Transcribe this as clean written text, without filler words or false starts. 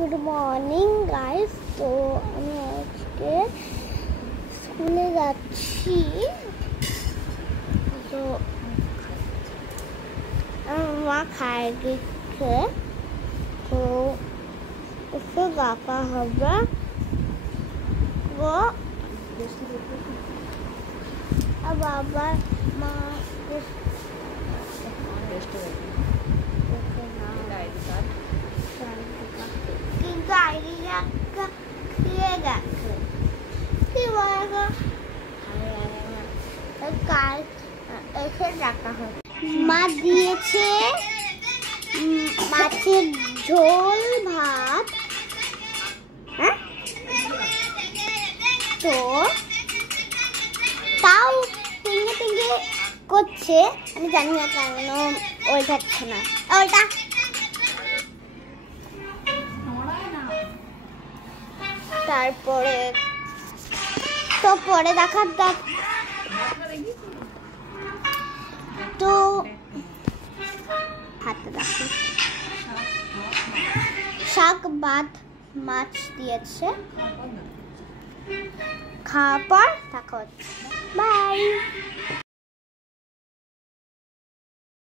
Good morning guys. তো আমি আজকে স্কুলে যাচ্ছি। তো মা খায় দিচ্ছে, তো একটু ডাকা হবে। বাবা মা কিন্তু আইডি কার্ডটা খেয়ে গেছে। কি বলবো, কাল এসে ডাকা হবে। মা দিয়েছে মাছের ঝোল ভাত। হ্যাঁ, তো তাও টিঙ্গে টিঙ্গে করছে, আমি জানি না কেন ওই যাচ্ছে না। ওইটা তারপরে তো পরে দেখার তো হাতে দেখো শাক ভাত মাছ দিয়েছে। খাওয়ার পর দেখা হচ্ছে। বাই।